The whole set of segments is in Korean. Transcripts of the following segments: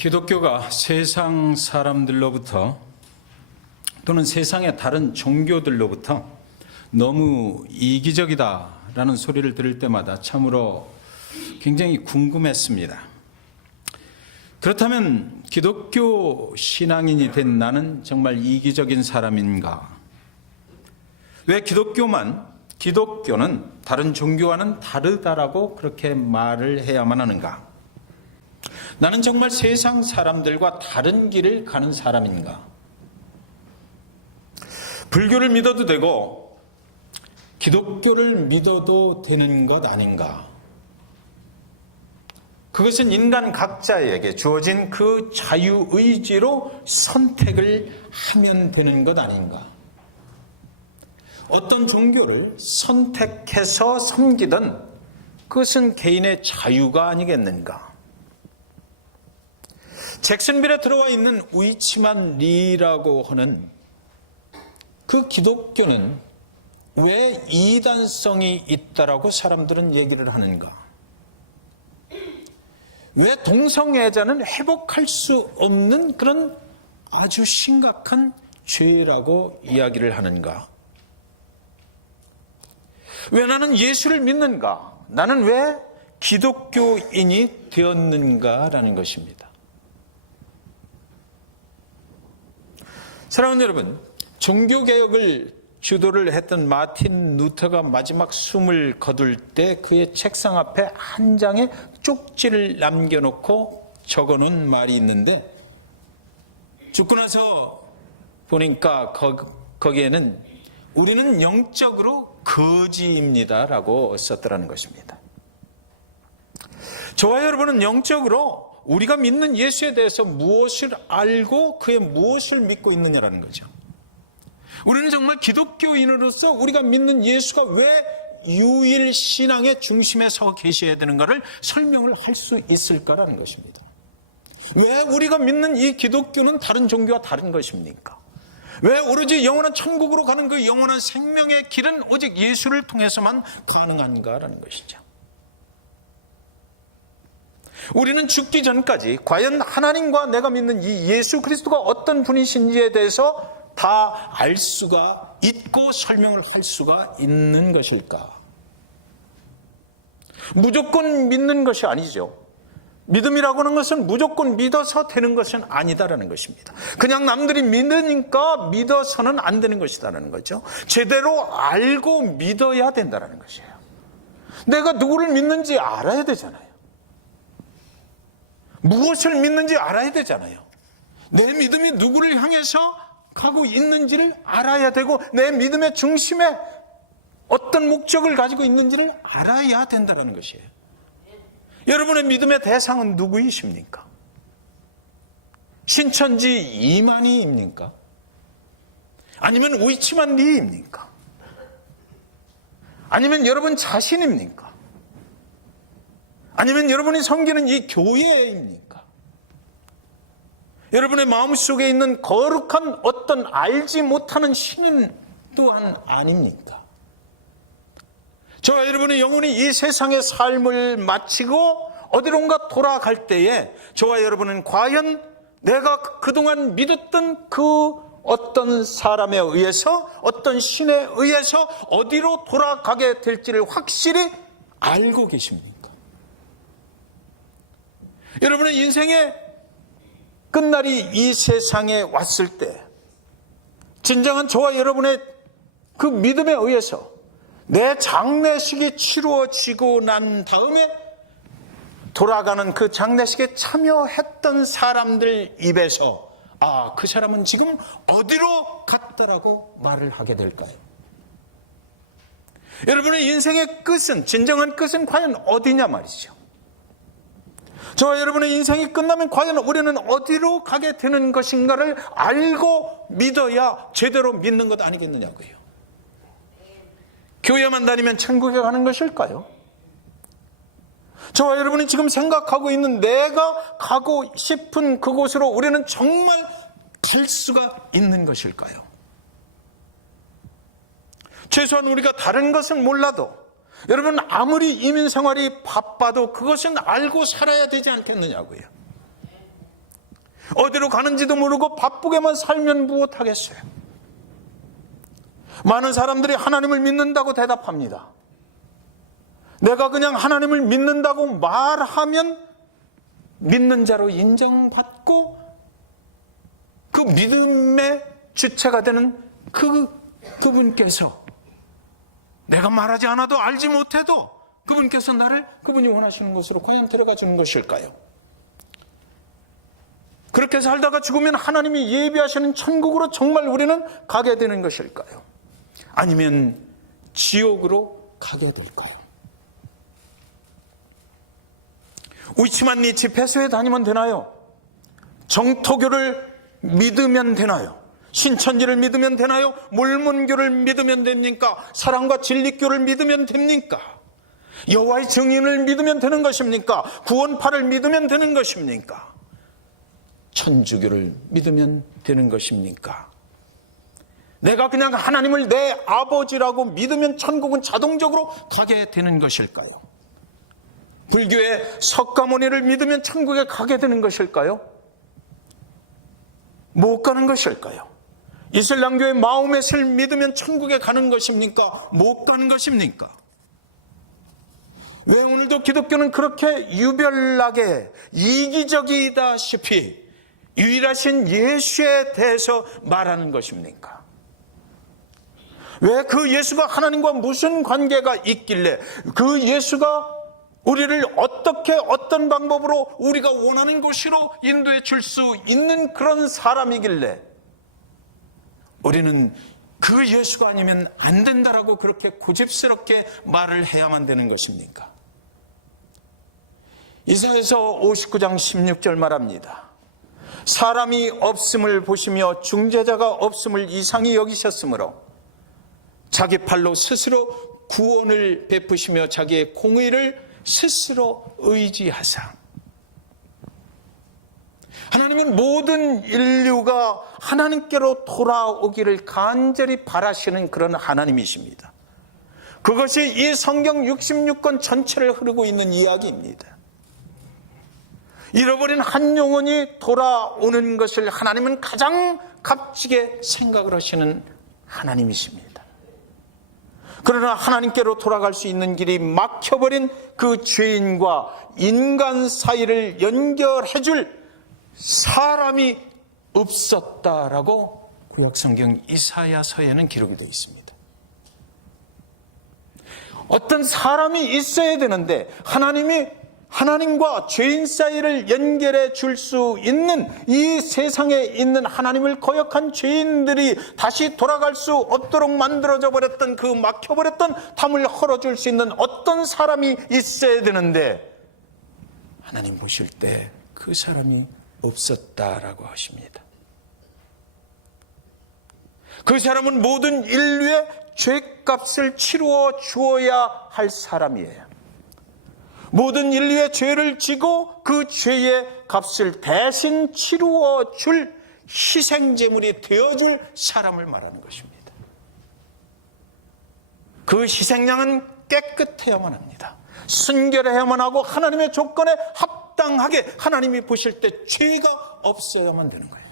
기독교가 세상 사람들로부터 또는 세상의 다른 종교들로부터 너무 이기적이다라는 소리를 들을 때마다 참으로 굉장히 궁금했습니다. 그렇다면 기독교 신앙인이 된 나는 정말 이기적인 사람인가? 왜 기독교는 다른 종교와는 다르다라고 그렇게 말을 해야만 하는가? 나는 정말 세상 사람들과 다른 길을 가는 사람인가? 불교를 믿어도 되고 기독교를 믿어도 되는 것 아닌가? 그것은 인간 각자에게 주어진 그 자유의지로 선택을 하면 되는 것 아닌가? 어떤 종교를 선택해서 섬기든 그것은 개인의 자유가 아니겠는가? 잭슨빌에 들어와 있는 위치만 리라고 하는 그 기독교는 왜 이단성이 있다라고 사람들은 얘기를 하는가? 왜 동성애자는 회복할 수 없는 그런 아주 심각한 죄라고 이야기를 하는가? 왜 나는 예수를 믿는가? 나는 왜 기독교인이 되었는가라는 것입니다. 사랑하는 여러분, 종교개혁을 주도를 했던 마틴 루터가 마지막 숨을 거둘 때 그의 책상 앞에 한 장의 쪽지를 남겨놓고 적어놓은 말이 있는데, 죽고 나서 보니까 거기에는 우리는 영적으로 거지입니다 라고 썼더라는 것입니다. 저와 여러분은 영적으로 우리가 믿는 예수에 대해서 무엇을 알고 그의 무엇을 믿고 있느냐라는 거죠. 우리는 정말 기독교인으로서 우리가 믿는 예수가 왜 유일 신앙의 중심에 서 계셔야 되는가를 설명을 할 수 있을까라는 것입니다. 왜 우리가 믿는 이 기독교는 다른 종교와 다른 것입니까? 왜 오로지 영원한 천국으로 가는 그 영원한 생명의 길은 오직 예수를 통해서만 가능한가라는 것이죠. 우리는 죽기 전까지 과연 하나님과 내가 믿는 이 예수 그리스도가 어떤 분이신지에 대해서 다 알 수가 있고 설명을 할 수가 있는 것일까? 무조건 믿는 것이 아니죠. 믿음이라고 하는 것은 무조건 믿어서 되는 것은 아니다라는 것입니다. 그냥 남들이 믿으니까 믿어서는 안 되는 것이다라는 거죠. 제대로 알고 믿어야 된다라는 것이에요. 내가 누구를 믿는지 알아야 되잖아요. 무엇을 믿는지 알아야 되잖아요. 내 믿음이 누구를 향해서 가고 있는지를 알아야 되고 내 믿음의 중심에 어떤 목적을 가지고 있는지를 알아야 된다는 것이에요. 여러분의 믿음의 대상은 누구이십니까? 신천지 이만희입니까? 아니면 위치만 리입니까? 아니면 여러분 자신입니까? 아니면 여러분이 섬기는 이 교회입니까? 여러분의 마음속에 있는 거룩한 어떤 알지 못하는 신인 또한 아닙니까? 저와 여러분이 영원히 이 세상의 삶을 마치고 어디론가 돌아갈 때에 저와 여러분은 과연 내가 그동안 믿었던 그 어떤 사람에 의해서 어떤 신에 의해서 어디로 돌아가게 될지를 확실히 알고 계십니까? 여러분의 인생의 끝날이 이 세상에 왔을 때 진정한 저와 여러분의 그 믿음에 의해서 내 장례식이 치루어지고 난 다음에 돌아가는 그 장례식에 참여했던 사람들 입에서 그 사람은 지금 어디로 갔다라고 말을 하게 될까요? 여러분의 인생의 끝은, 진정한 끝은 과연 어디냐 말이죠. 저와 여러분의 인생이 끝나면 과연 우리는 어디로 가게 되는 것인가를 알고 믿어야 제대로 믿는 것 아니겠느냐고요. 교회만 다니면 천국에 가는 것일까요? 저와 여러분이 지금 생각하고 있는 내가 가고 싶은 그곳으로 우리는 정말 갈 수가 있는 것일까요? 최소한 우리가 다른 것은 몰라도 여러분 아무리 이민 생활이 바빠도 그것은 알고 살아야 되지 않겠느냐고요. 어디로 가는지도 모르고 바쁘게만 살면 무엇하겠어요? 많은 사람들이 하나님을 믿는다고 대답합니다. 내가 그냥 하나님을 믿는다고 말하면 믿는 자로 인정받고 그 믿음의 주체가 되는 그분께서 내가 말하지 않아도 알지 못해도 그분께서 나를 그분이 원하시는 곳으로 과연 데려가 주는 것일까요? 그렇게 살다가 죽으면 하나님이 예비하시는 천국으로 정말 우리는 가게 되는 것일까요? 아니면 지옥으로 가게 될까요? 우이치만니 집회소에 다니면 되나요? 정토교를 믿으면 되나요? 신천지를 믿으면 되나요? 몰몬교를 믿으면 됩니까? 사랑과 진리교를 믿으면 됩니까? 여호와의 증인을 믿으면 되는 것입니까? 구원파를 믿으면 되는 것입니까? 천주교를 믿으면 되는 것입니까? 내가 그냥 하나님을 내 아버지라고 믿으면 천국은 자동적으로 가게 되는 것일까요? 불교의 석가모니를 믿으면 천국에 가게 되는 것일까요? 못 가는 것일까요? 이슬람교의 마호멧을 믿으면 천국에 가는 것입니까? 못 가는 것입니까? 왜 오늘도 기독교는 그렇게 유별나게 이기적이다시피 유일하신 예수에 대해서 말하는 것입니까? 왜 그 예수가 하나님과 무슨 관계가 있길래 그 예수가 우리를 어떻게 어떤 방법으로 우리가 원하는 곳으로 인도해 줄 수 있는 그런 사람이길래 우리는 그 예수가 아니면 안 된다라고 그렇게 고집스럽게 말을 해야만 되는 것입니까? 이사야서 59장 16절 말합니다. 사람이 없음을 보시며 중재자가 없음을 이상히 여기셨으므로 자기 팔로 스스로 구원을 베푸시며 자기의 공의를 스스로 의지하사. 하나님은 모든 인류가 하나님께로 돌아오기를 간절히 바라시는 그런 하나님이십니다. 그것이 이 성경 66권 전체를 흐르고 있는 이야기입니다. 잃어버린 한 영혼이 돌아오는 것을 하나님은 가장 값지게 생각을 하시는 하나님이십니다. 그러나 하나님께로 돌아갈 수 있는 길이 막혀버린 그 죄인과 인간 사이를 연결해 줄 사람이 없었다라고 구약성경 이사야서에는 기록이 되어 있습니다. 어떤 사람이 있어야 되는데 하나님과 죄인 사이를 연결해 줄 수 있는 이 세상에 있는 하나님을 거역한 죄인들이 다시 돌아갈 수 없도록 만들어져 버렸던 그 막혀버렸던 담을 헐어줄 수 있는 어떤 사람이 있어야 되는데 하나님 보실 때 그 사람이 없었다라고 하십니다. 그 사람은 모든 인류의 죄값을 치루어 주어야 할 사람이에요. 모든 인류의 죄를 지고 그 죄의 값을 대신 치루어 줄 희생제물이 되어줄 사람을 말하는 것입니다. 그 희생양은 깨끗해야만 합니다. 순결해야만 하고 하나님의 조건에 합당하게 하나님이 보실 때 죄가 없어야만 되는 거예요.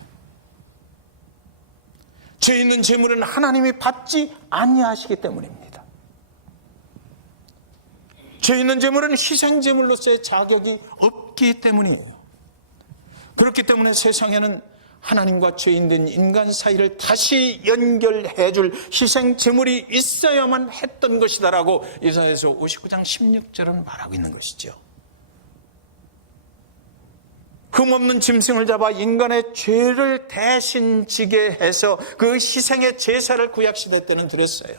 죄 있는 제물은 하나님이 받지 아니하시기 때문입니다. 죄 있는 제물은 희생제물로서의 자격이 없기 때문이에요. 그렇기 때문에 세상에는 하나님과 죄인된 인간 사이를 다시 연결해 줄 희생제물이 있어야만 했던 것이다라고 이사야서 59장 16절은 말하고 있는 것이죠. 흠없는 짐승을 잡아 인간의 죄를 대신 지게 해서 그 희생의 제사를 구약시대 때는 드렸어요.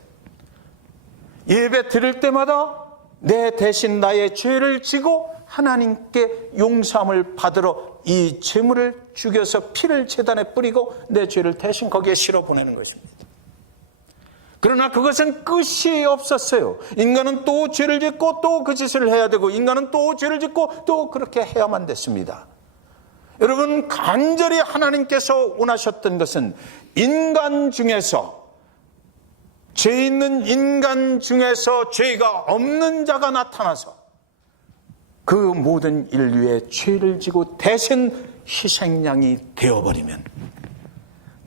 예배 드릴 때마다 내 대신 나의 죄를 지고 하나님께 용서함을 받으러 이 제물을 죽여서 피를 제단에 뿌리고 내 죄를 대신 거기에 실어 보내는 것입니다. 그러나 그것은 끝이 없었어요. 인간은 또 죄를 짓고 또 그 짓을 해야 되고 인간은 또 죄를 짓고 또 그렇게 해야만 됐습니다. 여러분, 간절히 하나님께서 원하셨던 것은 인간 중에서, 죄 있는 인간 중에서 죄가 없는 자가 나타나서 그 모든 인류의 죄를 지고 대신 희생양이 되어버리면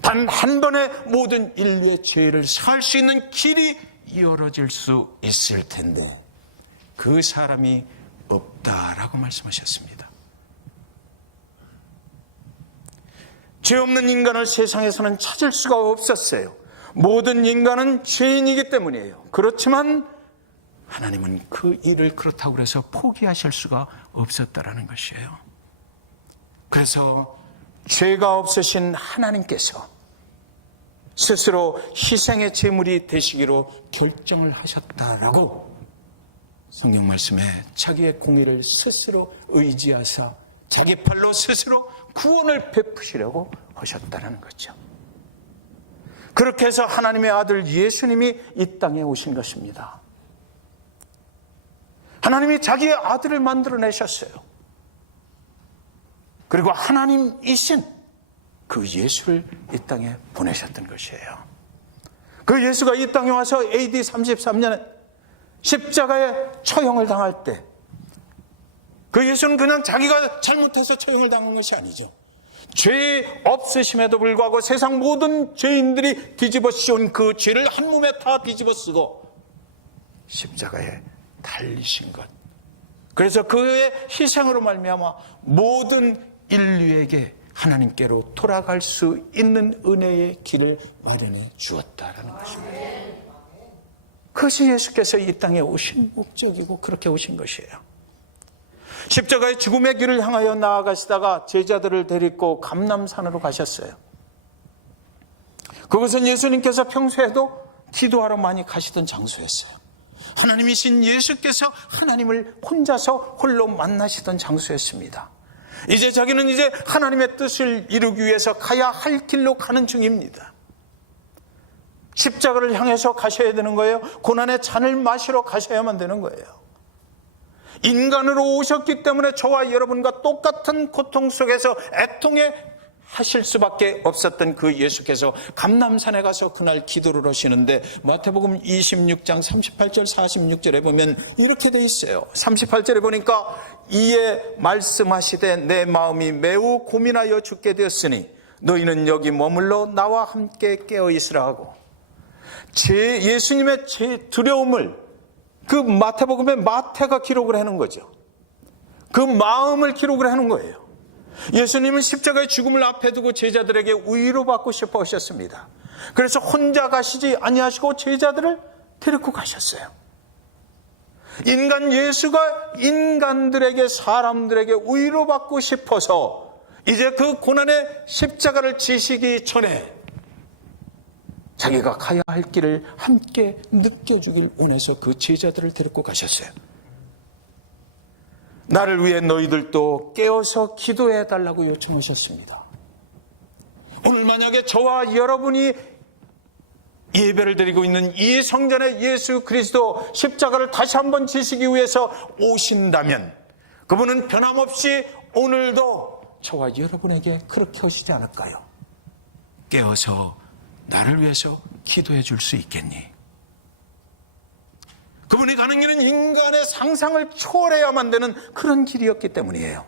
단 한 번에 모든 인류의 죄를 사할 수 있는 길이 열어질 수 있을 텐데 그 사람이 없다라고 말씀하셨습니다. 죄 없는 인간을 세상에서는 찾을 수가 없었어요. 모든 인간은 죄인이기 때문이에요. 그렇지만 하나님은 그 일을 그렇다고 해서 포기하실 수가 없었다라는 것이에요. 그래서 죄가 없으신 하나님께서 스스로 희생의 제물이 되시기로 결정을 하셨다라고 성경 말씀에 자기의 공의를 스스로 의지하사 자기 팔로 스스로 구원을 베푸시려고 하셨다는 거죠. 그렇게 해서 하나님의 아들 예수님이 이 땅에 오신 것입니다. 하나님이 자기의 아들을 만들어내셨어요. 그리고 하나님이신 그 예수를 이 땅에 보내셨던 것이에요. 그 예수가 이 땅에 와서 AD 33년에 십자가에 처형을 당할 때 그 예수는 그냥 자기가 잘못해서 처형을 당한 것이 아니죠. 죄 없으심에도 불구하고 세상 모든 죄인들이 뒤집어 씌운 그 죄를 한 몸에 다 뒤집어 쓰고 십자가에 달리신 것. 그래서 그의 희생으로 말미암아 모든 인류에게 하나님께로 돌아갈 수 있는 은혜의 길을 마련해 주었다라는 것입니다. 그것이 예수께서 이 땅에 오신 목적이고 그렇게 오신 것이에요. 십자가의 죽음의 길을 향하여 나아가시다가 제자들을 데리고 감람산으로 가셨어요. 그것은 예수님께서 평소에도 기도하러 많이 가시던 장소였어요. 하나님이신 예수께서 하나님을 혼자서 홀로 만나시던 장소였습니다. 이제 자기는 이제 하나님의 뜻을 이루기 위해서 가야 할 길로 가는 중입니다. 십자가를 향해서 가셔야 되는 거예요. 고난의 잔을 마시러 가셔야만 되는 거예요. 인간으로 오셨기 때문에 저와 여러분과 똑같은 고통 속에서 애통해 하실 수밖에 없었던 그 예수께서 감람산에 가서 그날 기도를 하시는데 마태복음 26장 38절 46절에 보면 이렇게 돼 있어요. 38절에 보니까 이에 말씀하시되 내 마음이 매우 고민하여 죽게 되었으니 너희는 여기 머물러 나와 함께 깨어 있으라 하고 예수님의 제 두려움을 그 마태복음에 마태가 기록을 하는 거죠. 그 마음을 기록을 하는 거예요. 예수님은 십자가의 죽음을 앞에 두고 제자들에게 위로받고 싶어 하셨습니다. 그래서 혼자 가시지 아니하시고 제자들을 데리고 가셨어요. 인간 예수가 인간들에게 사람들에게 위로받고 싶어서 이제 그 고난의 십자가를 지시기 전에 자기가 가야 할 길을 함께 느껴주길 원해서 그 제자들을 데리고 가셨어요. 나를 위해 너희들도 깨어서 기도해 달라고 요청하셨습니다. 오늘 만약에 저와 여러분이 예배를 드리고 있는 이 성전에 예수 그리스도 십자가를 다시 한번 지시기 위해서 오신다면 그분은 변함없이 오늘도 저와 여러분에게 그렇게 하시지 않을까요? 깨어서 나를 위해서 기도해 줄 수 있겠니? 그분이 가는 길은 인간의 상상을 초월해야만 되는 그런 길이었기 때문이에요.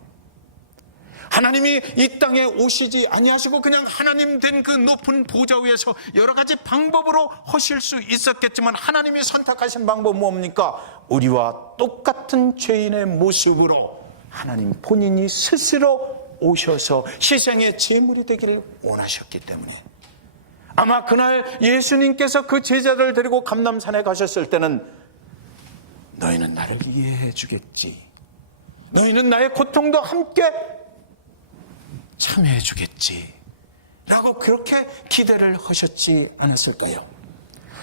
하나님이 이 땅에 오시지 아니하시고 그냥 하나님 된 그 높은 보좌 위에서 여러 가지 방법으로 하실 수 있었겠지만 하나님이 선택하신 방법은 뭡니까? 우리와 똑같은 죄인의 모습으로 하나님 본인이 스스로 오셔서 희생의 제물이 되기를 원하셨기 때문에 아마 그날 예수님께서 그 제자들을 데리고 감람산에 가셨을 때는 너희는 나를 이해해 주겠지. 너희는 나의 고통도 함께 참여해 주겠지. 라고 그렇게 기대를 하셨지 않았을까요?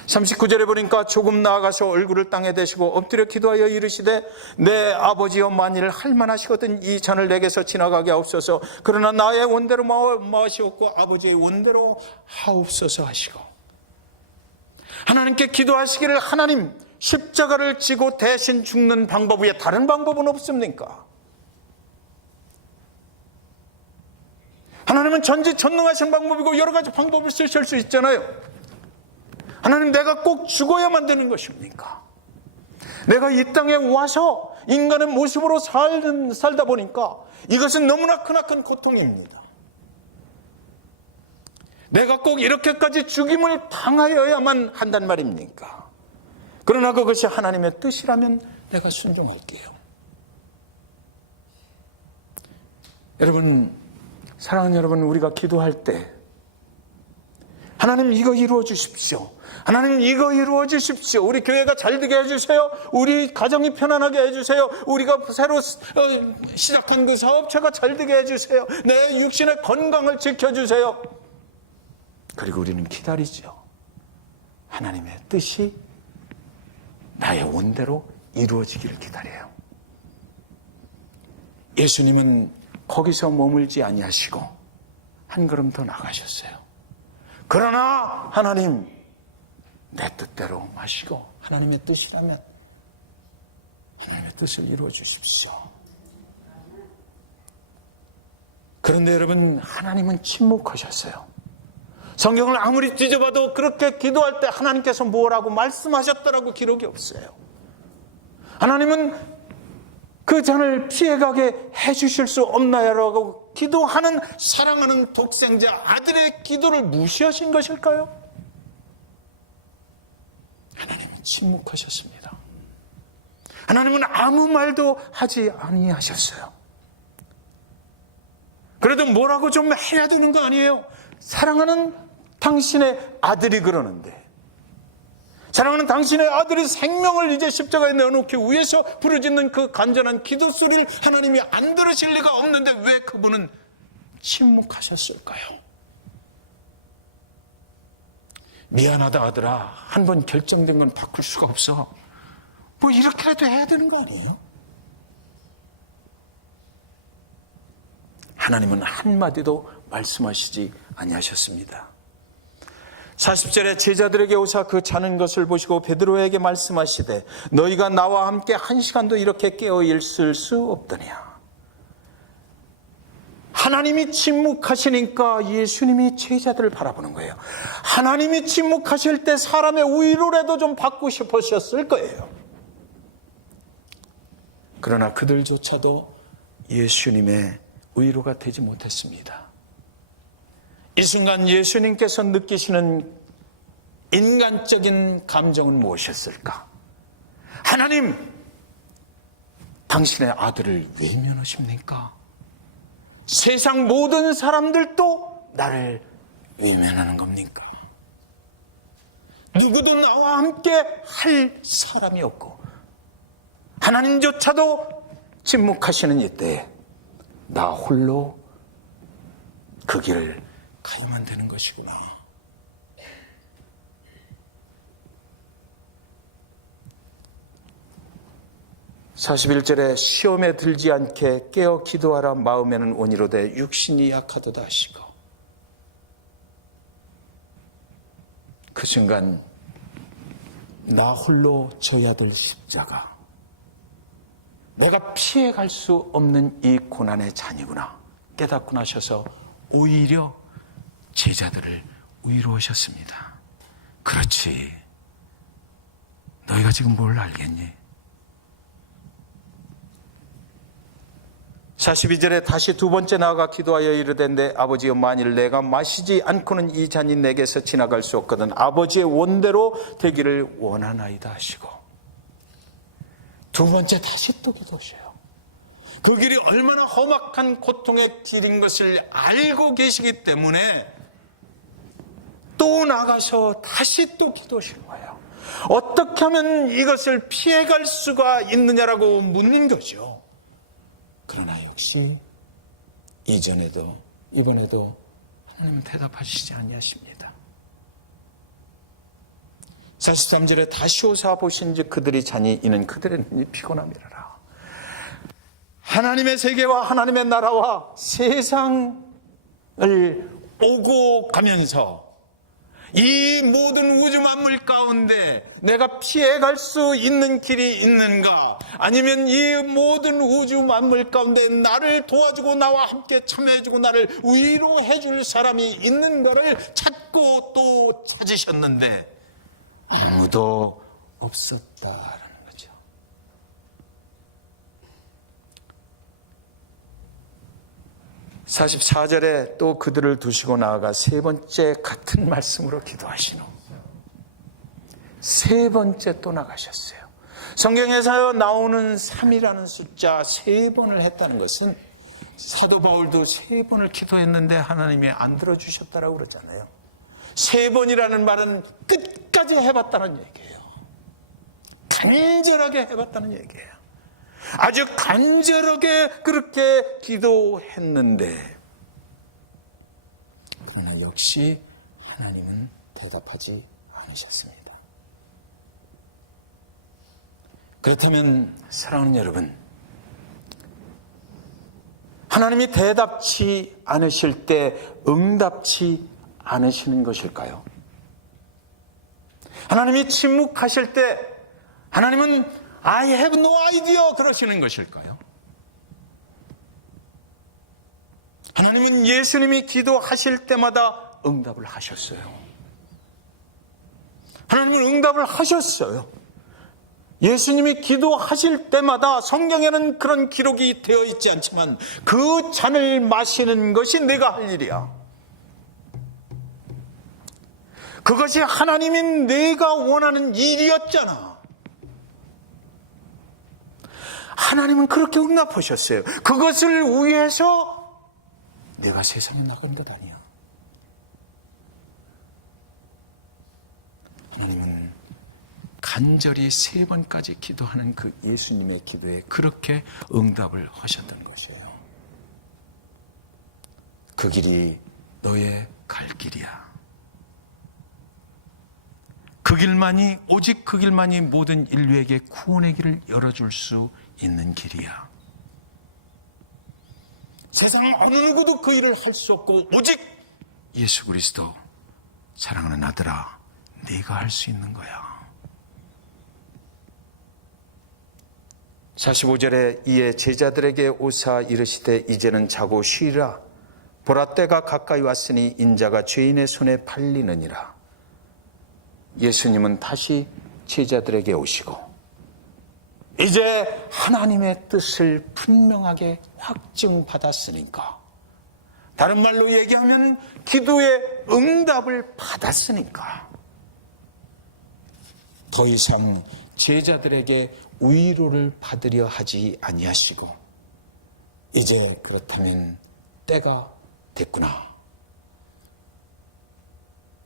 39절에 보니까 조금 나아가서 얼굴을 땅에 대시고 엎드려 기도하여 이르시되 내 아버지여 만일 할만하시거든 이 잔을 내게서 지나가게 하옵소서. 그러나 나의 원대로 마시옵고 아버지의 원대로 하옵소서 하시고 하나님께 기도하시기를 하나님 십자가를 지고 대신 죽는 방법 외에 다른 방법은 없습니까? 하나님은 전지전능하신 방법이고 여러 가지 방법을 쓰실 수 있잖아요. 하나님 내가 꼭 죽어야만 되는 것입니까? 내가 이 땅에 와서 인간의 모습으로 살다 보니까 이것은 너무나 크나큰 고통입니다. 내가 꼭 이렇게까지 죽임을 당하여야만 한단 말입니까? 그러나 그것이 하나님의 뜻이라면 내가 순종할게요. 여러분, 사랑하는 여러분, 우리가 기도할 때 하나님 이거 이루어 주십시오. 하나님 이거 이루어 주십시오. 우리 교회가 잘 되게 해주세요. 우리 가정이 편안하게 해주세요. 우리가 새로 시작한 그 사업체가 잘 되게 해주세요. 내 육신의 건강을 지켜주세요. 그리고 우리는 기다리죠. 하나님의 뜻이 나의 원대로 이루어지기를 기다려요. 예수님은 거기서 머물지 아니하시고 한 걸음 더 나가셨어요. 그러나 하나님, 내 뜻대로 마시고 하나님의 뜻이라면 하나님의 뜻을 이루어 주십시오. 그런데 여러분, 하나님은 침묵하셨어요. 성경을 아무리 뒤져봐도 그렇게 기도할 때 하나님께서 뭐라고 말씀하셨다라고 기록이 없어요. 하나님은 그 잔을 피해가게 해주실 수 없나요? 라고 기도하는 사랑하는 독생자 아들의 기도를 무시하신 것일까요? 하나님은 침묵하셨습니다. 하나님은 아무 말도 하지 아니하셨어요. 그래도 뭐라고 좀 해야 되는 거 아니에요? 사랑하는 당신의 아들이 그러는데, 사랑하는 당신의 아들이 생명을 이제 십자가에 내어놓기 위해서 부르짖는 그 간절한 기도 소리를 하나님이 안 들으실 리가 없는데 왜 그분은 침묵하셨을까요? 미안하다 아들아, 한 번 결정된 건 바꿀 수가 없어. 뭐 이렇게라도 해야 되는 거 아니에요? 하나님은 한마디도 말씀하시지 아니하셨습니다. 40절에 제자들에게 오사 그 자는 것을 보시고 베드로에게 말씀하시되 너희가 나와 함께 한 시간도 이렇게 깨어 있을 수 없더냐. 하나님이 침묵하시니까 예수님이 제자들을 바라보는 거예요. 하나님이 침묵하실 때 사람의 위로라도 좀 받고 싶으셨을 거예요. 그러나 그들조차도 예수님의 위로가 되지 못했습니다. 이 순간 예수님께서 느끼시는 인간적인 감정은 무엇이었을까? 하나님, 당신의 아들을 외면하십니까? 세상 모든 사람들도 나를 외면하는 겁니까? 누구도 나와 함께 할 사람이 없고 하나님조차도 침묵하시는 이때에 나 홀로 그 길을 가야만 되는 것이구나. (41절에) 시험에 들지 않게 깨어 기도하라. 마음에는 원이로되 육신이 약하도다 하시고, 그 순간 나 홀로 져야 될 십자가, 내가 피해갈 수 없는 이 고난의 잔이구나 깨닫고 나셔서 오히려 제자들을 위로하셨습니다. 그렇지, 너희가 지금 뭘 알겠니? 42절에 다시 두 번째 나아가 기도하여 이르되 내 아버지여, 만일 내가 마시지 않고는 이 잔이 내게서 지나갈 수 없거든 아버지의 원대로 되기를 원하나이다 하시고, 두 번째 다시 또 기도하셔요. 그 길이 얼마나 험악한 고통의 길인 것을 알고 계시기 때문에 또 나가서 다시 또 기도하시는 거예요. 어떻게 하면 이것을 피해갈 수가 있느냐라고 묻는 거죠. 그러나 역시 이전에도 이번에도 하나님은 대답하시지 아니하십니다. 43절에 다시 오사 보신즉 그들이 자니 이는 그들의 눈이 피곤함이라. 하나님의 세계와 하나님의 나라와 세상을 오고 가면서 이 모든 우주 만물 가운데 내가 피해갈 수 있는 길이 있는가, 아니면 이 모든 우주 만물 가운데 나를 도와주고 나와 함께 참여해주고 나를 위로해 줄 사람이 있는가를 찾고 또 찾으셨는데 아무도 없었다라는 거죠. 44절에 또 그들을 두시고 나아가 세 번째 같은 말씀으로 기도하시노. 세 번째 또 나가셨어요. 성경에서 나오는 3이라는 숫자 3번을 했다는 것은 사도 바울도 3번을 기도했는데 하나님이 안 들어주셨다라고 그러잖아요. 3번이라는 말은 끝까지 해봤다는 얘기예요. 간절하게 해봤다는 얘기예요. 아주 간절하게 그렇게 기도했는데 그러나 역시 하나님은 대답하지 않으셨습니다. 그렇다면 사랑하는 여러분, 하나님이 대답치 않으실 때 응답치 않으시는 것일까요? 하나님이 침묵하실 때 하나님은 I have no idea 그러시는 것일까요? 하나님은 예수님이 기도하실 때마다 응답을 하셨어요. 하나님은 응답을 하셨어요. 예수님이 기도하실 때마다 성경에는 그런 기록이 되어 있지 않지만 그 잔을 마시는 것이 내가 할 일이야. 그것이 하나님이 내가 원하는 일이었잖아. 하나님은 그렇게 응답하셨어요. 그것을 위해서 내가 세상에 나간 것 아니야. 하나님은 간절히 3번까지 기도하는 그 예수님의 기도에 그렇게 응답을 하셨던 것이에요. 그 길이 너의 갈 길이야. 그 길만이, 오직 그 길만이 모든 인류에게 구원의 길을 열어줄 수 있는 길이야. 세상 어느 누구도 그 일을 할 수 없고 오직 예수 그리스도, 사랑하는 아들아, 네가 할 수 있는 거야. 45절에 이에 제자들에게 오사 이르시되 이제는 자고 쉬라. 보라, 때가 가까이 왔으니 인자가 죄인의 손에 팔리느니라. 예수님은 다시 제자들에게 오시고 이제 하나님의 뜻을 분명하게 확증받았으니까, 다른 말로 얘기하면 기도의 응답을 받았으니까 더 이상 제자들에게 위로를 받으려 하지 아니하시고 이제 그렇다면 때가 됐구나.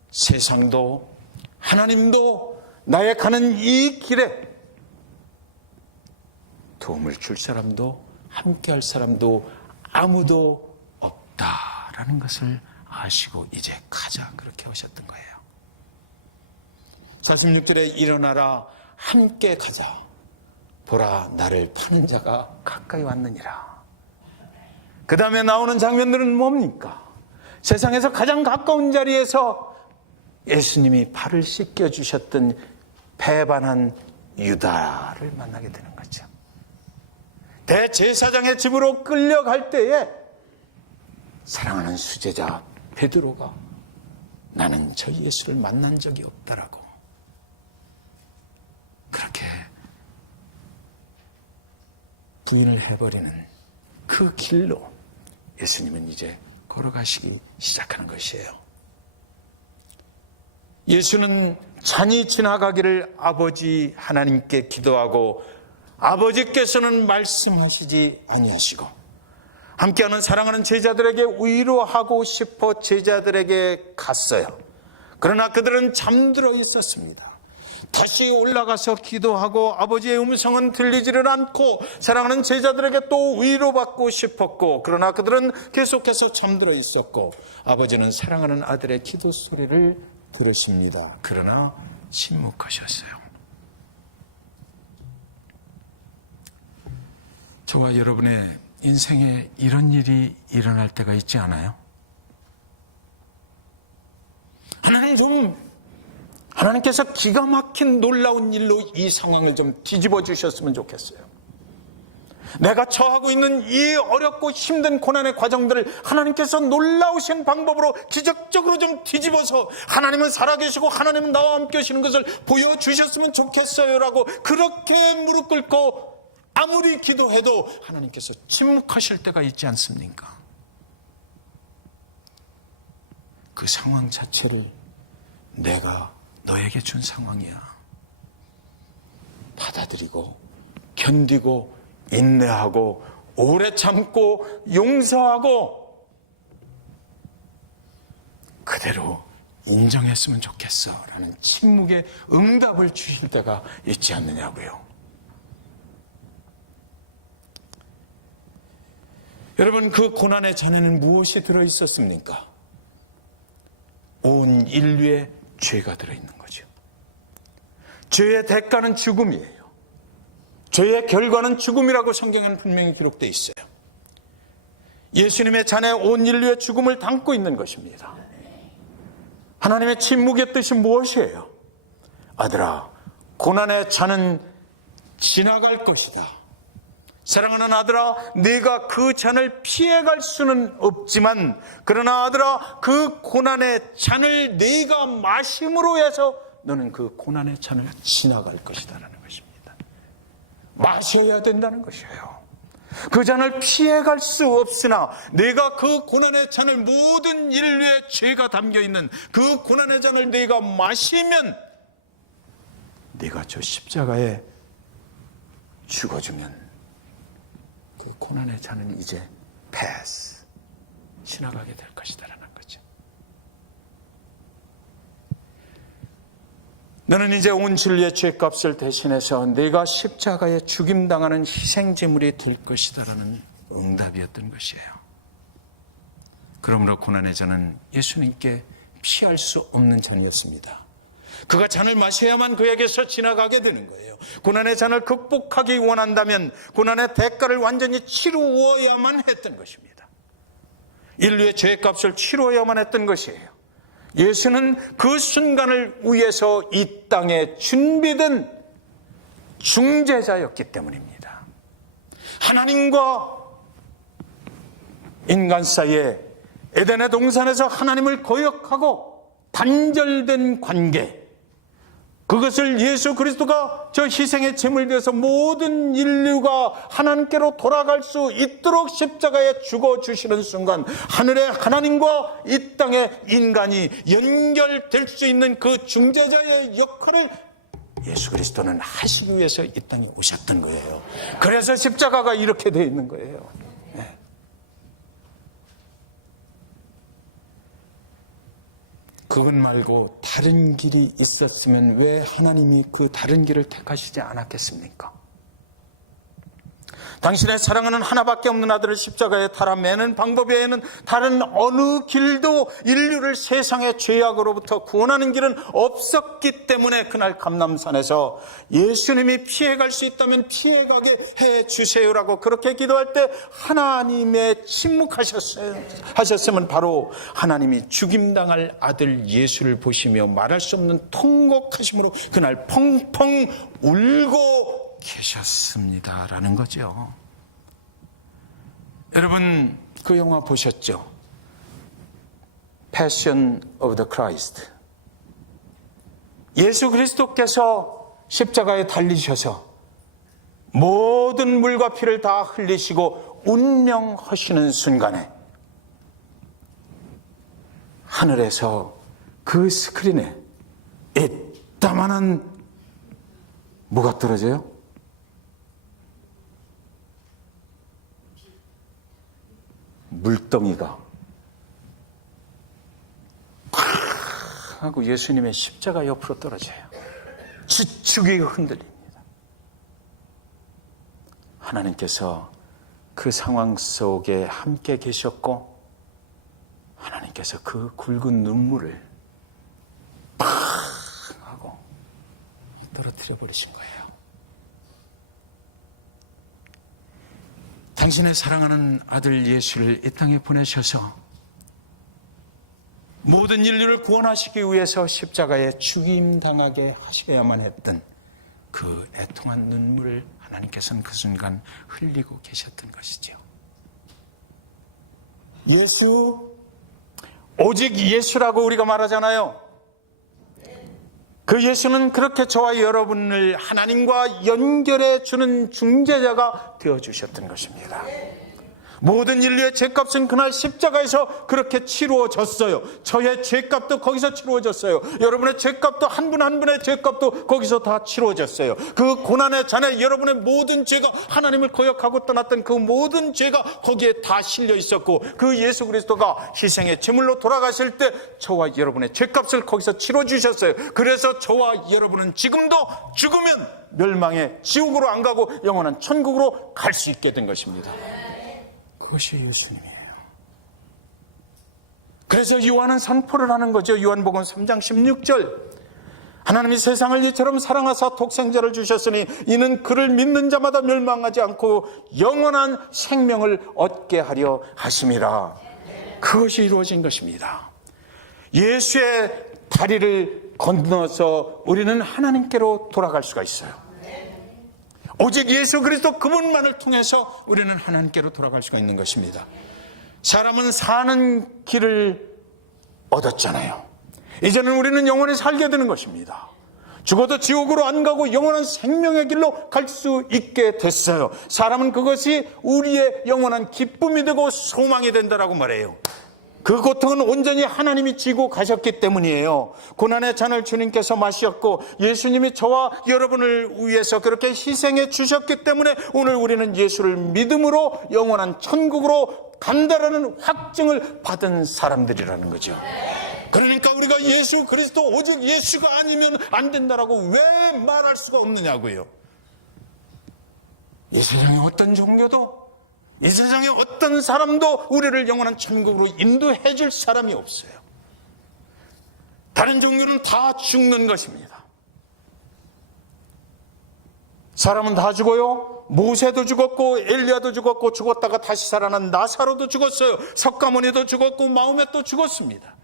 세상도 하나님도 나의 가는 이 길에 도움을 줄 사람도 함께 할 사람도 아무도 없다라는 것을 아시고 이제 가자, 그렇게 하셨던 거예요. 46절에 일어나라, 함께 가자. 보라, 나를 파는 자가 가까이 왔느니라. 그 다음에 나오는 장면들은 뭡니까? 세상에서 가장 가까운 자리에서 예수님이 발을 씻겨주셨던 배반한 유다를 만나게 되는 거죠. 대제사장의 집으로 끌려갈 때에 사랑하는 수제자 베드로가 나는 저 예수를 만난 적이 없다라고 그렇게 부인을 해버리는 그 길로 예수님은 이제 걸어가시기 시작하는 것이에요. 예수는 잔이 지나가기를 아버지 하나님께 기도하고 아버지께서는 말씀하시지 아니하시고 함께하는 사랑하는 제자들에게 위로하고 싶어 제자들에게 갔어요. 그러나 그들은 잠들어 있었습니다. 다시 올라가서 기도하고 아버지의 음성은 들리지를 않고 사랑하는 제자들에게 또 위로받고 싶었고, 그러나 그들은 계속해서 잠들어 있었고 아버지는 사랑하는 아들의 기도 소리를 들으십니다. 그러나 침묵하셨어요. 저와 여러분의 인생에 이런 일이 일어날 때가 있지 않아요? 하나님께서 기가 막힌 놀라운 일로 이 상황을 좀 뒤집어 주셨으면 좋겠어요. 내가 처하고 있는 이 어렵고 힘든 고난의 과정들을 하나님께서 놀라우신 방법으로 기적적으로 좀 뒤집어서 하나님은 살아계시고 하나님은 나와 함께 하시는 것을 보여주셨으면 좋겠어요 라고 그렇게 무릎 꿇고 아무리 기도해도 하나님께서 침묵하실 때가 있지 않습니까? 그 상황 자체를 내가 너에게 준 상황이야. 받아들이고 견디고 인내하고 오래 참고 용서하고 그대로 인정했으면 좋겠어 라는 침묵의 응답을 주실 때가 있지 않느냐고요. 여러분, 그 고난의 잔에는 무엇이 들어있었습니까? 온 인류의 죄가 들어있는 거죠. 죄의 대가는 죽음이에요. 죄의 결과는 죽음이라고 성경에는 분명히 기록되어 있어요. 예수님의 잔에 온 인류의 죽음을 담고 있는 것입니다. 하나님의 침묵의 뜻이 무엇이에요? 아들아, 고난의 잔은 지나갈 것이다. 사랑하는 아들아, 네가 그 잔을 피해갈 수는 없지만, 그러나 아들아, 그 고난의 잔을 네가 마심으로 해서 너는 그 고난의 잔을 지나갈 것이다라는 것입니다. 마셔야 된다는 것이에요. 그 잔을 피해갈 수 없으나 네가 그 고난의 잔을, 모든 인류의 죄가 담겨있는 그 고난의 잔을 네가 마시면, 네가 저 십자가에 죽어주면 그 고난의 잔은 이제 패스, 지나가게 될 것이다라는 거죠. 너는 이제 온 진리의 죄값을 대신해서 네가 십자가에 죽임당하는 희생제물이 될 것이다라는 응답이었던 것이에요. 그러므로 고난의 잔은 예수님께 피할 수 없는 잔이었습니다. 그가 잔을 마셔야만 그에게서 지나가게 되는 거예요. 고난의 잔을 극복하기 원한다면 고난의 대가를 완전히 치루어야만 했던 것입니다. 인류의 죄값을 치루어야만 했던 것이에요. 예수는 그 순간을 위해서 이 땅에 준비된 중재자였기 때문입니다. 하나님과 인간 사이에 에덴의 동산에서 하나님을 거역하고 단절된 관계, 그것을 예수 그리스도가 저 희생의 제물이 되어서 모든 인류가 하나님께로 돌아갈 수 있도록 십자가에 죽어주시는 순간, 하늘의 하나님과 이 땅의 인간이 연결될 수 있는 그 중재자의 역할을 예수 그리스도는 하시기 위해서 이 땅에 오셨던 거예요. 그래서 십자가가 이렇게 되어 있는 거예요. 네. 그것 말고 다른 길이 있었으면 왜 하나님이 그 다른 길을 택하시지 않았겠습니까? 당신의 사랑하는 하나밖에 없는 아들을 십자가에 달아 매는 방법 외에는 다른 어느 길도 인류를 세상의 죄악으로부터 구원하는 길은 없었기 때문에 그날 감람산에서 예수님이 피해갈 수 있다면 피해가게 해주세요라고 그렇게 기도할 때 하나님의 침묵하셨으면 바로 하나님이 죽임당할 아들 예수를 보시며 말할 수 없는 통곡하심으로 그날 펑펑 울고 계셨습니다라는 거죠. 여러분, 그 영화 보셨죠? Passion of the Christ. 예수 그리스도께서 십자가에 달리셔서 모든 물과 피를 다 흘리시고 운명하시는 순간에 하늘에서 그 스크린에 이따만한 뭐가 떨어져요? 물덩이가 콱 하고 예수님의 십자가 옆으로 떨어져요. 지축이 흔들립니다. 하나님께서 그 상황 속에 함께 계셨고 하나님께서 그 굵은 눈물을 팍 하고 떨어뜨려 버리신 거예요. 당신의 사랑하는 아들 예수를 이 땅에 보내셔서 모든 인류를 구원하시기 위해서 십자가에 죽임당하게 하셔야만 했던 그 애통한 눈물을 하나님께서는 그 순간 흘리고 계셨던 것이죠. 예수, 오직 예수라고 우리가 말하잖아요. 그 예수는 그렇게 저와 여러분을 하나님과 연결해 주는 중재자가 되어주셨던 것입니다. 모든 인류의 죄값은 그날 십자가에서 그렇게 치루어졌어요. 저의 죄값도 거기서 치루어졌어요. 여러분의 죄값도 한 분 한 분의 죄값도 거기서 다 치루어졌어요. 그 고난의 잔에 여러분의 모든 죄가, 하나님을 거역하고 떠났던 그 모든 죄가 거기에 다 실려 있었고, 그 예수 그리스도가 희생의 제물로 돌아가실 때 저와 여러분의 죄값을 거기서 치러주셨어요. 그래서 저와 여러분은 지금도 죽으면 멸망의 지옥으로 안 가고 영원한 천국으로 갈 수 있게 된 것입니다. 그것이 예수님이에요. 그래서 요한은 선포를 하는 거죠. 요한복음 3장 16절. 하나님이 세상을 이처럼 사랑하사 독생자를 주셨으니 이는 그를 믿는 자마다 멸망하지 않고 영원한 생명을 얻게 하려 하심이라. 그것이 이루어진 것입니다. 예수의 다리를 건너서 우리는 하나님께로 돌아갈 수가 있어요. 오직 예수 그리스도 그분만을 통해서 우리는 하나님께로 돌아갈 수가 있는 것입니다. 사람은 사는 길을 얻었잖아요. 이제는 우리는 영원히 살게 되는 것입니다. 죽어도 지옥으로 안 가고 영원한 생명의 길로 갈 수 있게 됐어요. 사람은 그것이 우리의 영원한 기쁨이 되고 소망이 된다라고 말해요. 그 고통은 온전히 하나님이 지고 가셨기 때문이에요. 고난의 잔을 주님께서 마셨고 예수님이 저와 여러분을 위해서 그렇게 희생해 주셨기 때문에 오늘 우리는 예수를 믿음으로 영원한 천국으로 간다라는 확증을 받은 사람들이라는 거죠. 그러니까 우리가 예수 그리스도 오직 예수가 아니면 안 된다라고 왜 말할 수가 없느냐고요. 이 세상에 어떤 종교도, 이 세상에 어떤 사람도 우리를 영원한 천국으로 인도해 줄 사람이 없어요. 다른 종교는 다 죽는 것입니다. 사람은 다 죽어요. 모세도 죽었고 엘리야도 죽었고 죽었다가 다시 살아난 나사로도 죽었어요. 석가모니도 죽었고 마호멧도 죽었습니다.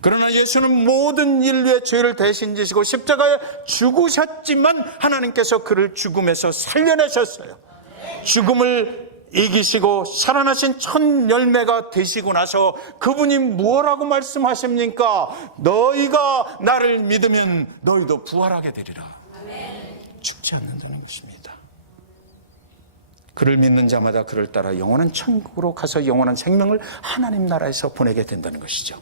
그러나 예수는 모든 인류의 죄를 대신 지시고 십자가에 죽으셨지만 하나님께서 그를 죽음에서 살려내셨어요. 죽음을 이기시고 살아나신 첫 열매가 되시고 나서 그분이 무엇라고 말씀하십니까? 너희가 나를 믿으면 너희도 부활하게 되리라. 죽지 않는다는 것입니다. 그를 믿는 자마다 그를 따라 영원한 천국으로 가서 영원한 생명을 하나님 나라에서 보내게 된다는 것이죠.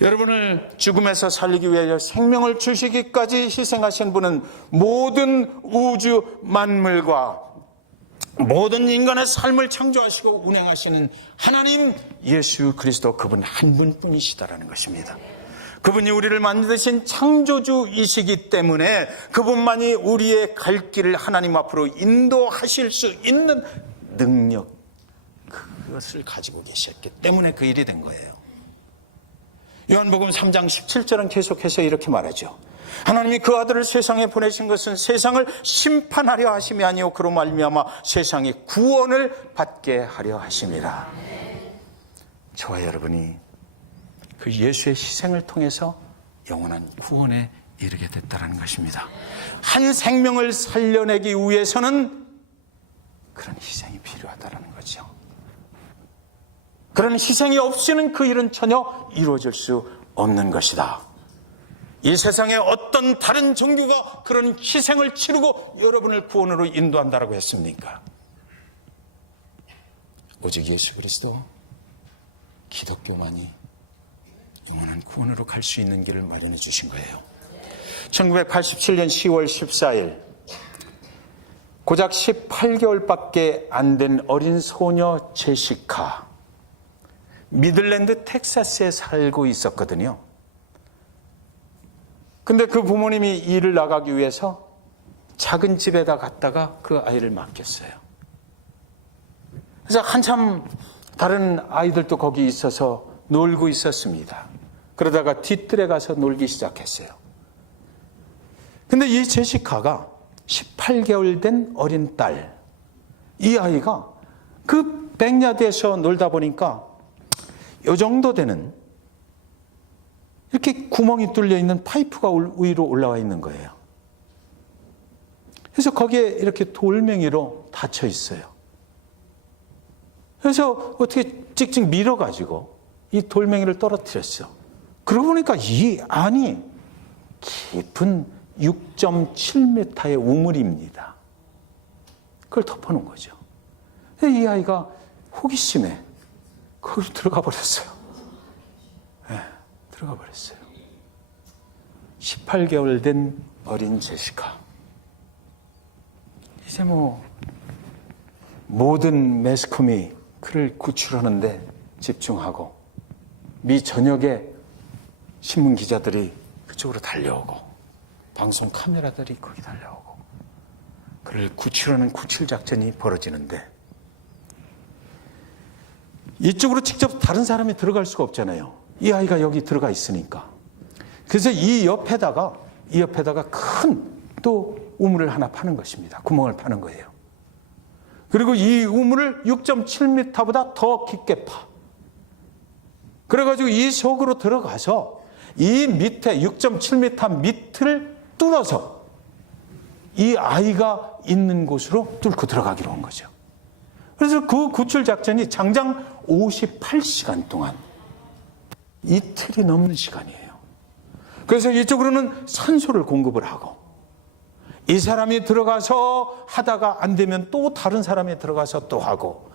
여러분을 죽음에서 살리기 위하여 생명을 주시기까지 희생하신 분은 모든 우주 만물과 모든 인간의 삶을 창조하시고 운행하시는 하나님 예수 그리스도, 그분 한 분뿐이시다라는 것입니다. 그분이 우리를 만드신 창조주이시기 때문에 그분만이 우리의 갈 길을 하나님 앞으로 인도하실 수 있는 능력, 그것을 가지고 계셨기 때문에 그 일이 된 거예요. 요한복음 3장 17절은 계속해서 이렇게 말하죠. 하나님이 그 아들을 세상에 보내신 것은 세상을 심판하려 하심이 아니요 그로 말미암아 세상의 구원을 받게 하려 하심이라. 저와 여러분이 그 예수의 희생을 통해서 영원한 구원에 이르게 됐다는 것입니다. 한 생명을 살려내기 위해서는 그런 희생이 필요하다는 거죠. 그런 희생이 없이는 그 일은 전혀 이루어질 수 없는 것이다. 이 세상에 어떤 다른 종교가 그런 희생을 치르고 여러분을 구원으로 인도한다라고 했습니까? 오직 예수 그리스도, 기독교만이 영원한 구원으로 갈 수 있는 길을 마련해 주신 거예요. 1987년 10월 14일 고작 18개월밖에 안 된 어린 소녀 제시카, 미들랜드 텍사스에 살고 있었거든요. 근데 그 부모님이 일을 나가기 위해서 작은 집에다 갔다가 그 아이를 맡겼어요. 그래서 한참 다른 아이들도 거기 있어서 놀고 있었습니다. 그러다가 뒤뜰에 가서 놀기 시작했어요. 근데 이 제시카가 18개월 된 어린 딸, 이 아이가 그 백야드에서 놀다 보니까 이 정도 되는 이렇게 구멍이 뚫려 있는 파이프가 위로 올라와 있는 거예요. 그래서 거기에 이렇게 돌멩이로 닫혀 있어요. 그래서 어떻게 찍찍 밀어가지고 이 돌멩이를 떨어뜨렸어. 그러고 보니까 이 안이 깊은 6.7m의 우물입니다. 그걸 덮어놓은 거죠. 이 아이가 호기심에 거기로 들어가 버렸어요. 들어가 버렸어요. 18개월 된 어린 제시카. 이제 모든 매스컴이 그를 구출하는데 집중하고, 미 전역에 신문 기자들이 그쪽으로 달려오고, 방송 카메라들이 거기 달려오고, 그를 구출하는 구출 작전이 벌어지는데, 이쪽으로 직접 다른 사람이 들어갈 수가 없잖아요. 이 아이가 여기 들어가 있으니까. 그래서 이 옆에다가 큰 또 우물을 하나 파는 것입니다. 구멍을 파는 거예요. 그리고 이 우물을 6.7m보다 더 깊게 파. 그래가지고 이 속으로 들어가서 이 밑에 6.7m 밑을 뚫어서 이 아이가 있는 곳으로 뚫고 들어가기로 한 거죠. 그래서 그 구출 작전이 장장 58시간 동안, 이틀이 넘는 시간이에요. 그래서 이쪽으로는 산소를 공급을 하고, 이 사람이 들어가서 하다가 안 되면 또 다른 사람이 들어가서 또 하고,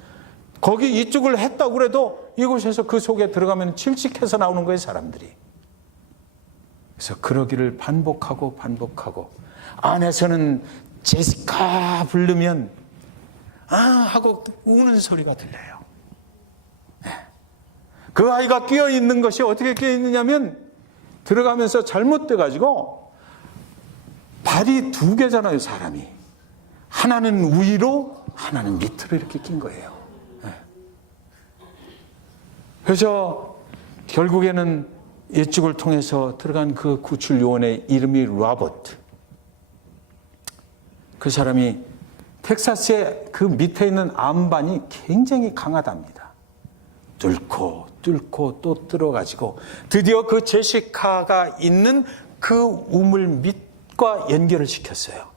거기 이쪽을 했다고 그래도 이곳에서 그 속에 들어가면 질식해서 나오는 거예요, 사람들이. 그래서 그러기를 반복하고 안에서는 제시카 부르면 하고 우는 소리가 들려요. 그 아이가 끼어 있는 것이 어떻게 끼어 있느냐면, 들어가면서 잘못돼가지고 발이 두 개잖아요, 사람이. 하나는 위로, 하나는 밑으로 이렇게 낀 거예요. 그래서 결국에는 이쪽을 통해서 들어간 그 구출 요원의 이름이 로버트. 그 사람이 텍사스의 그 밑에 있는 암반이 굉장히 강하답니다. 뚫고 또 뚫어가지고 드디어 그 제시카가 있는 그 우물 밑과 연결을 시켰어요.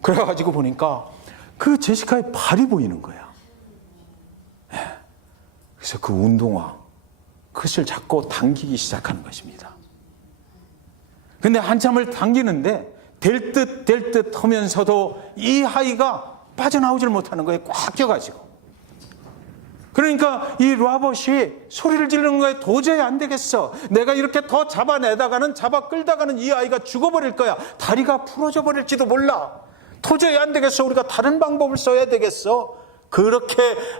그래가지고 보니까 그 제시카의 발이 보이는 거야. 그래서 그 운동화, 그것을 잡고 당기기 시작하는 것입니다. 근데 한참을 당기는데 될 듯 하면서도 이 아이가 빠져나오질 못하는 거예요. 꽉 껴가지고. 그러니까 이 로봇이 소리를 지르는 거에 도저히 안 되겠어. 내가 이렇게 더 잡아내다가는, 잡아 끌다가는 이 아이가 죽어버릴 거야. 다리가 부러져 버릴지도 몰라. 도저히 안 되겠어. 우리가 다른 방법을 써야 되겠어. 그렇게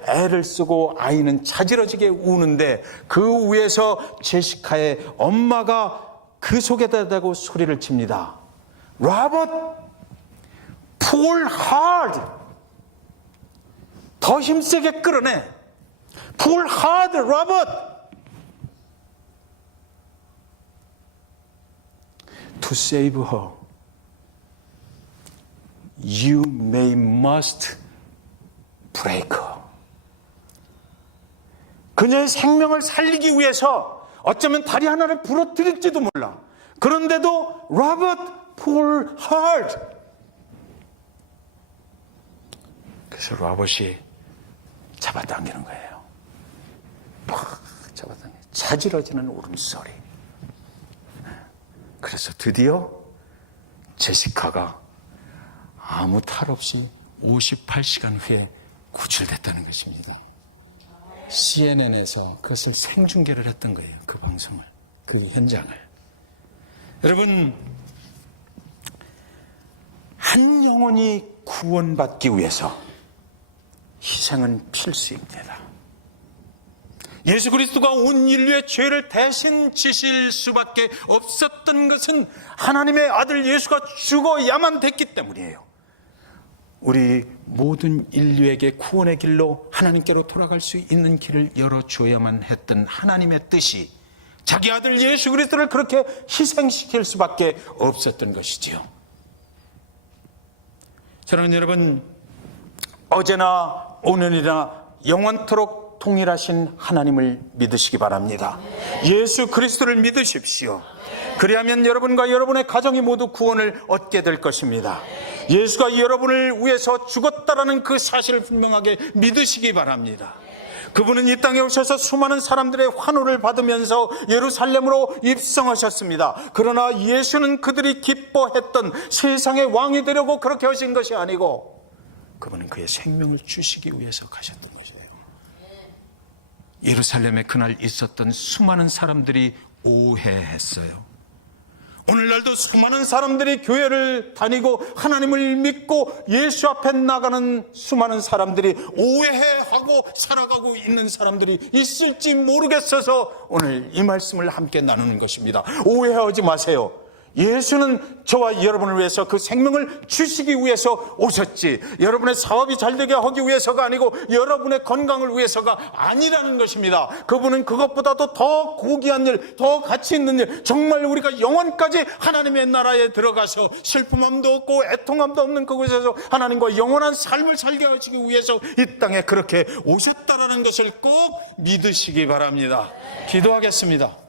애를 쓰고 아이는 자지러지게 우는데, 그 위에서 제시카의 엄마가 그 속에다 대고 소리를 칩니다. 로봇, pull hard. 더 힘세게 끌어내. Pull hard, 로봇. To save her, you must break her. 그녀의 생명을 살리기 위해서 어쩌면 다리 하나를 부러뜨릴지도 몰라. 그런데도 로봇, pull hard. 그래서 로봇이 잡아당기는 거예요. 팍 잡아당겨. 자지러지는 울음소리. 그래서 드디어 제시카가 아무 탈 없이 58시간 후에 구출됐다는 것입니다. CNN에서 그것을 생중계를 했던 거예요. 그 방송을, 그 현장을. 여러분, 한 영혼이 구원받기 위해서 희생은 필수입니다. 예수 그리스도가 온 인류의 죄를 대신 지실 수밖에 없었던 것은 하나님의 아들 예수가 죽어야만 됐기 때문이에요. 우리 모든 인류에게 구원의 길로 하나님께로 돌아갈 수 있는 길을 열어줘야만 했던 하나님의 뜻이 자기 아들 예수 그리스도를 그렇게 희생시킬 수밖에 없었던 것이지요. 사랑하는 여러분, 어제나 오늘이나 영원토록 통일하신 하나님을 믿으시기 바랍니다. 예수 그리스도를 믿으십시오. 그리하면 여러분과 여러분의 가정이 모두 구원을 얻게 될 것입니다. 예수가 여러분을 위해서 죽었다라는 그 사실을 분명하게 믿으시기 바랍니다. 그분은 이 땅에 오셔서 수많은 사람들의 환호를 받으면서 예루살렘으로 입성하셨습니다. 그러나 예수는 그들이 기뻐했던 세상의 왕이 되려고 그렇게 하신 것이 아니고 그분은 그의 생명을 주시기 위해서 가셨던 것이에요. 예루살렘에 그날 있었던 수많은 사람들이 오해했어요. 오늘날도 수많은 사람들이 교회를 다니고 하나님을 믿고 예수 앞에 나가는 수많은 사람들이 오해하고 살아가고 있는 사람들이 있을지 모르겠어서 오늘 이 말씀을 함께 나누는 것입니다. 오해하지 마세요. 예수는 저와 여러분을 위해서 그 생명을 주시기 위해서 오셨지, 여러분의 사업이 잘되게 하기 위해서가 아니고 여러분의 건강을 위해서가 아니라는 것입니다. 그분은 그것보다도 더 고귀한 일, 더 가치 있는 일, 정말 우리가 영원까지 하나님의 나라에 들어가서 슬픔함도 없고 애통함도 없는 그곳에서 하나님과 영원한 삶을 살게 하시기 위해서 이 땅에 그렇게 오셨다라는 것을 꼭 믿으시기 바랍니다. 기도하겠습니다.